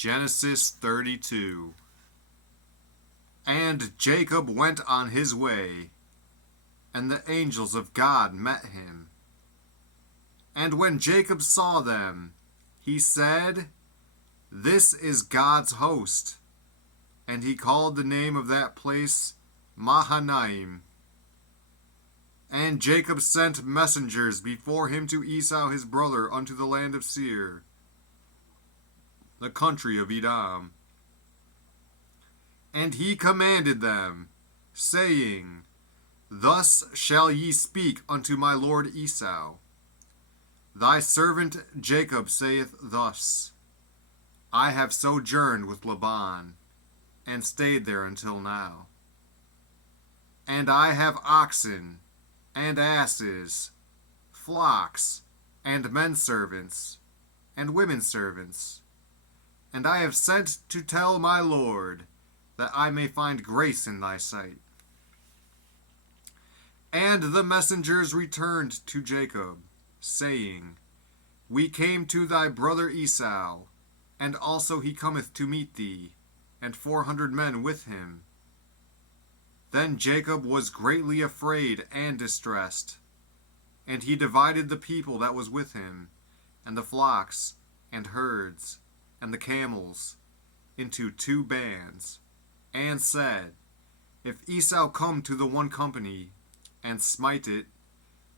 Genesis 32. And Jacob went on his way, and the angels of God met him. And when Jacob saw them, he said, "This is God's host." And he called the name of that place Mahanaim. And Jacob sent messengers before him to Esau his brother unto the land of Seir, the country of Edom. And he commanded them, saying, Thus shall ye speak unto my lord Esau. Thy servant Jacob saith thus, I have sojourned with Laban, and stayed there until now. And I have oxen, and asses, flocks, and men servants, and women servants. And I have sent to tell my lord, that I may find grace in thy sight. And the messengers returned to Jacob, saying, We came to thy brother Esau, and also he cometh to meet thee, and 400 men with him. Then Jacob was greatly afraid and distressed, and he divided the people that was with him, and the flocks, and herds, and the camels, into 2 bands, and said, If Esau come to the one company, and smite it,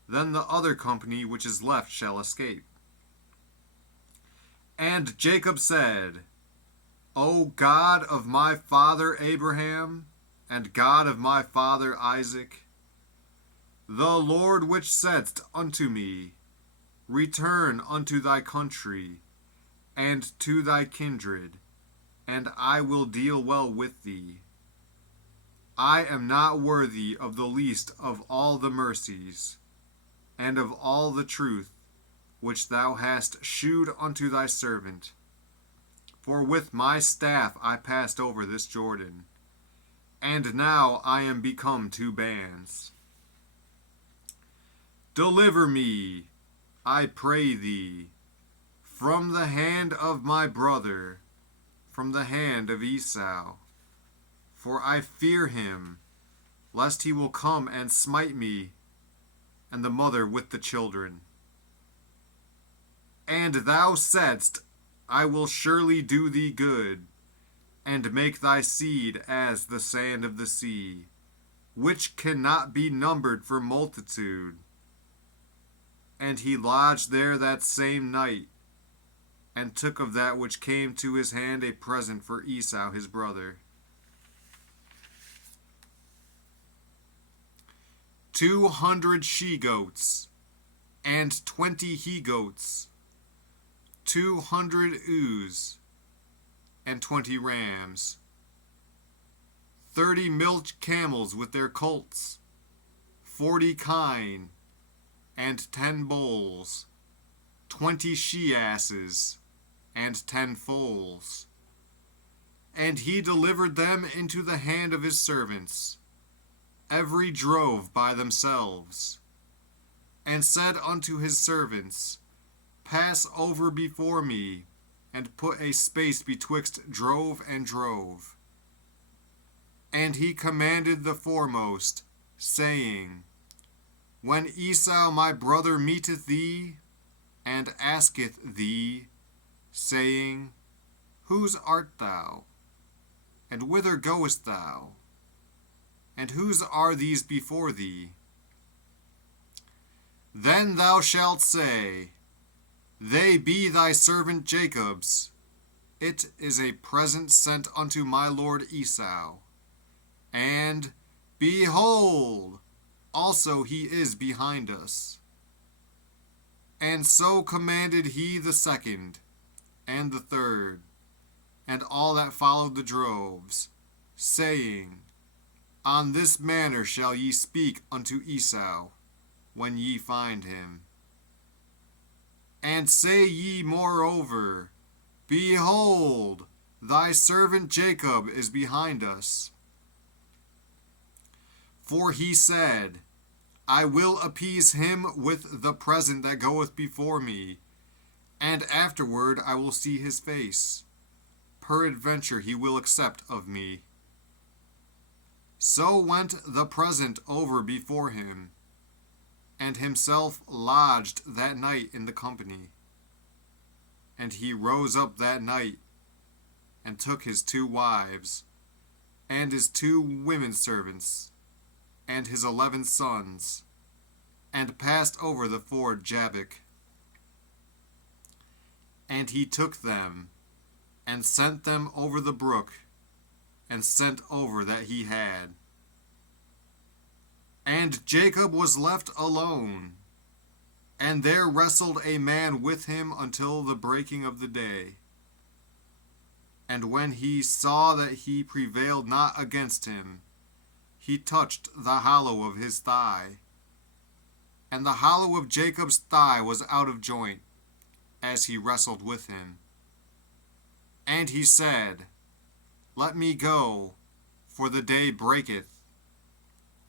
then the other company which is left shall escape. And Jacob said, O God of my father Abraham, and God of my father Isaac, the Lord which saidst unto me, Return unto thy country, and to thy kindred, and I will deal well with thee. I am not worthy of the least of all the mercies, and of all the truth which thou hast shewed unto thy servant. For with my staff I passed over this Jordan, and now I am become 2 bands. Deliver me, I pray thee, from the hand of my brother, from the hand of Esau. For I fear him, lest he will come and smite me, and the mother with the children. And thou saidst, I will surely do thee good, and make thy seed as the sand of the sea, which cannot be numbered for multitude. And he lodged there that same night, and took of that which came to his hand a present for Esau his brother. 200 she-goats, and 20 he-goats, 200 ewes, and 20 rams, 30 milch camels with their colts, 40 kine, and 10 bulls, 20 she-asses, and 10 foals. And he delivered them into the hand of his servants, every drove by themselves, and said unto his servants, Pass over before me, and put a space betwixt drove and drove. And he commanded the foremost, saying, When Esau my brother meeteth thee, and asketh thee, saying, Whose art thou? And whither goest thou? And whose are these before thee? Then thou shalt say, They be thy servant Jacob's. It is a present sent unto my lord Esau. And, behold, also he is behind us. And so commanded he the second, and the third, and all that followed the droves, saying, On this manner shall ye speak unto Esau, when ye find him. And say ye moreover, Behold, thy servant Jacob is behind us. For he said, I will appease him with the present that goeth before me, and afterward I will see his face. peradventure he will accept of me. So went the present over before him, and himself lodged that night in the company. And he rose up that night, and took his 2 wives, and his 2 women servants, and his 11 sons, and passed over the ford Jabbok. And he took them, and sent them over the brook, and sent over that he had. And Jacob was left alone, and there wrestled a man with him until the breaking of the day. And when he saw that he prevailed not against him, he touched the hollow of his thigh. And the hollow of Jacob's thigh was out of joint, as he wrestled with him. And he said, Let me go, for the day breaketh.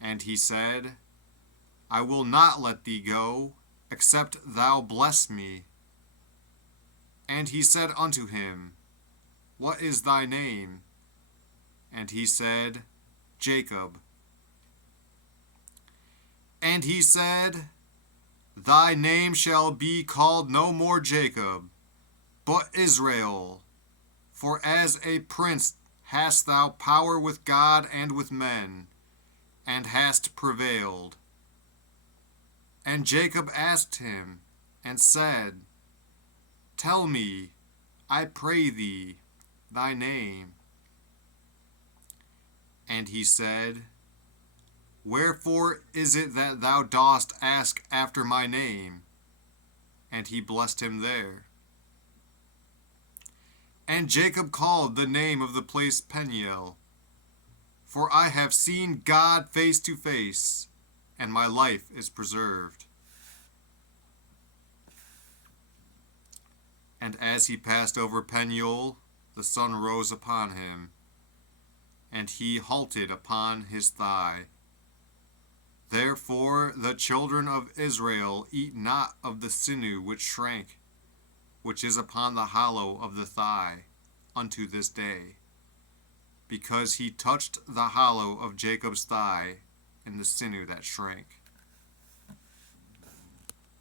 And he said, I will not let thee go, except thou bless me. And he said unto him, What is thy name? And he said, Jacob. And he said, Thy name shall be called no more Jacob, but Israel, for as a prince hast thou power with God and with men, and hast prevailed. And Jacob asked him, and said, Tell me, I pray thee, thy name. And he said, Wherefore is it that thou dost ask after my name? And he blessed him there. And Jacob called the name of the place Peniel, for I have seen God face to face, and my life is preserved. And as he passed over Peniel, the sun rose upon him, and he halted upon his thigh. Therefore the children of Israel eat not of the sinew which shrank, which is upon the hollow of the thigh, unto this day, because he touched the hollow of Jacob's thigh in the sinew that shrank.